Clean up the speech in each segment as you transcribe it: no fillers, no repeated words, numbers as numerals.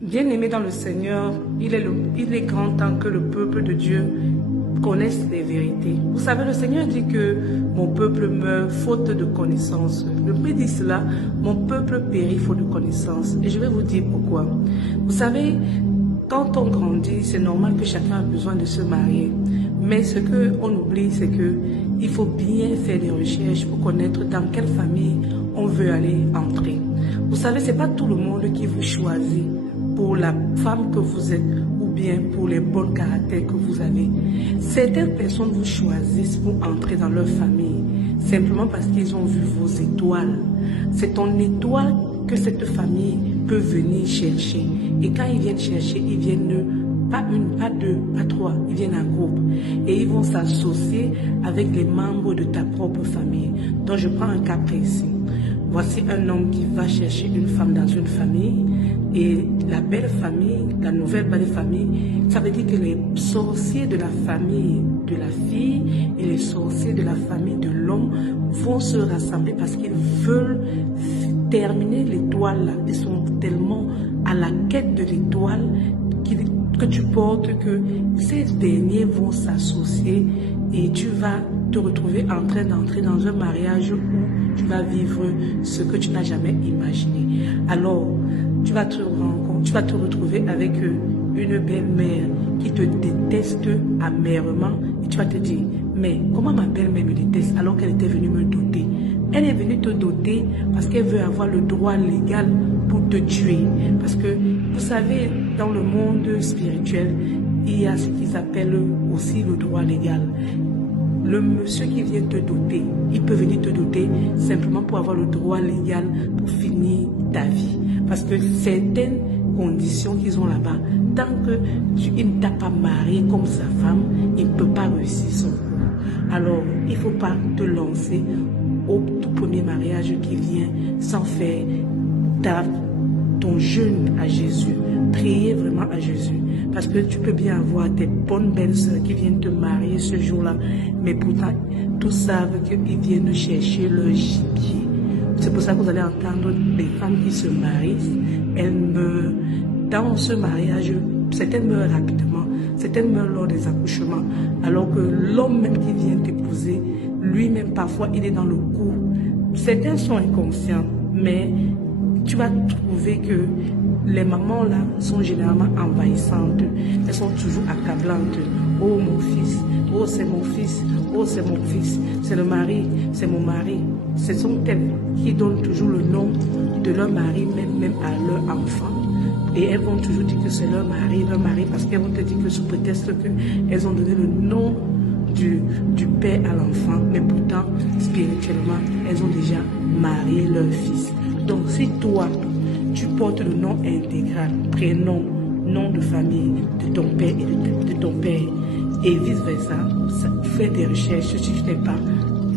Bien-aimé dans le Seigneur, il est grand temps que le peuple de Dieu connaisse les vérités. Vous savez, le Seigneur dit que mon peuple meurt faute de connaissance. Le Père dit cela, mon peuple périt faute de connaissance. Et je vais vous dire pourquoi. Vous savez, quand on grandit, c'est normal que chacun a besoin de se marier. Mais ce qu'on oublie, c'est qu'il faut bien faire des recherches pour connaître dans quelle famille on veut aller entrer. Vous savez, ce n'est pas tout le monde qui vous choisit pour la femme que vous êtes ou bien pour les bons caractères que vous avez. Certaines personnes vous choisissent pour entrer dans leur famille simplement parce qu'ils ont vu vos étoiles. C'est ton étoile que cette famille peut venir chercher. Et quand ils viennent chercher, ils viennent pas une, pas deux, pas trois, ils viennent en groupe. Et ils vont s'associer avec les membres de ta propre famille. Donc je prends un cas précis. Voici un homme qui va chercher une femme dans une famille. Et la belle famille, la nouvelle belle famille, ça veut dire que les sorciers de la famille de la fille et les sorciers de la famille de l'homme vont se rassembler parce qu'ils veulent terminer l'étoile là. Ils sont tellement à la quête de l'étoile que tu portes que ces derniers vont s'associer et tu vas te retrouver en train d'entrer dans un mariage où tu vas vivre ce que tu n'as jamais imaginé. Alors, tu vas te retrouver avec une belle-mère qui te déteste amèrement et tu vas te dire, mais comment ma belle-mère me déteste alors qu'elle était venue me doter? Elle est venue te doter parce qu'elle veut avoir le droit légal pour te tuer. Parce que, vous savez, dans le monde spirituel, il y a ce qu'ils appellent aussi le droit légal. Le monsieur qui vient te doter, il peut venir te doter simplement pour avoir le droit légal pour finir ta vie. Parce que certaines conditions qu'ils ont là-bas, tant qu'il ne t'a pas marié comme sa femme, il ne peut pas réussir son coup. Alors, il ne faut pas te lancer au tout premier mariage qui vient sans faire ton jeûne à Jésus. Prier vraiment à Jésus. Parce que tu peux bien avoir tes bonnes belles sœurs qui viennent te marier ce jour-là, mais pourtant, tous savent qu'ils viennent chercher leur gibier. C'est pour ça que vous allez entendre des femmes qui se marient, elles meurent dans ce mariage, certaines meurent rapidement, certaines meurent lors des accouchements, alors que l'homme même qui vient t'épouser, lui-même parfois il est dans le coup. Certains sont inconscients, mais tu vas trouver que les mamans là sont généralement envahissantes, elles sont toujours accablantes. Oh mon fils, oh c'est mon fils, oh c'est mon fils, c'est le mari, c'est mon mari. Ce sont elles qui donnent toujours le nom de leur mari, même à leur enfant. Et elles vont toujours dire que c'est leur mari, parce qu'elles vont te dire que sous prétexte qu'elles ont donné le nom du père à l'enfant, mais pourtant, spirituellement, elles ont déjà marié leur fils. Donc si toi, tu portes le nom intégral, prénom, nom de famille de ton père et de ton père, et vice-versa, fais des recherches si tu n'es pas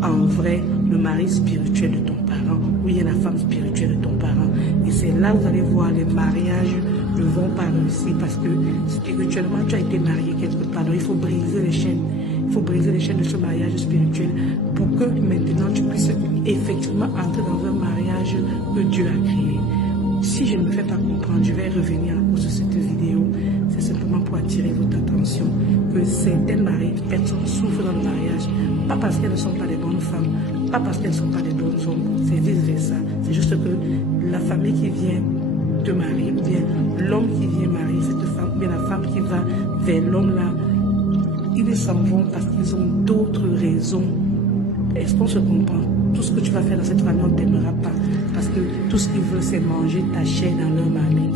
en vrai le mari spirituel de ton parent, ou il y a la femme spirituelle de ton parent. Et c'est là où vous allez voir les mariages ne vont pas réussir parce que spirituellement tu as été marié quelque part. Donc il faut briser les chaînes. Il faut briser les chaînes de ce mariage spirituel pour que maintenant tu puisses effectivement entrer dans un mariage que Dieu a créé. Si je ne me fais pas comprendre, je vais revenir à cause de cette vidéo. C'est simplement pour attirer votre attention que certaines personnes souffrent dans le mariage, pas parce qu'elles ne sont pas des bonnes femmes, pas parce qu'elles ne sont pas des bonnes hommes, c'est vice-versa. C'est juste que la famille qui vient te marier, ou bien l'homme qui vient marier cette femme, ou bien la femme qui va vers l'homme là, ils s'en vont parce qu'ils ont d'autres raisons. Est-ce qu'on se comprend? Tout ce que tu vas faire dans cette famille, on ne t'aimera pas. Parce que tout ce qu'ils veulent, c'est manger ta chair dans leur marmite.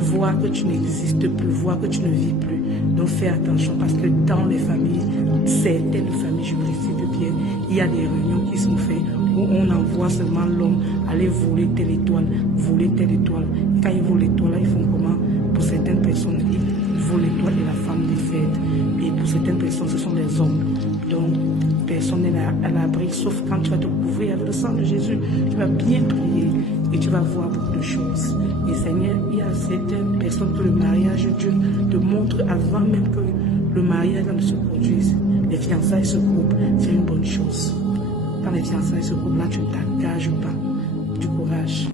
Voir que tu n'existes plus, voir que tu ne vis plus. Donc fais attention parce que dans les familles, certaines familles, je précise bien, il y a des réunions qui sont faites où on envoie seulement l'homme aller voler telle étoile, voler telle étoile. Quand ils volent l'étoile, ils font comment? Pour certaines personnes, ils volent l'étoile et la femme défaite. Et pour certaines personnes, ce sont des hommes. Donc, personne n'est à l'abri, sauf quand tu vas te couvrir avec le sang de Jésus. Tu vas bien prier et tu vas voir beaucoup de choses. Et Seigneur, il y a certaines personnes que le mariage, Dieu te montre avant même que le mariage ne se produise. Les fiançailles se groupent, c'est une bonne chose. Quand les fiançailles se groupent, là, tu ne t'engages pas. Du courage.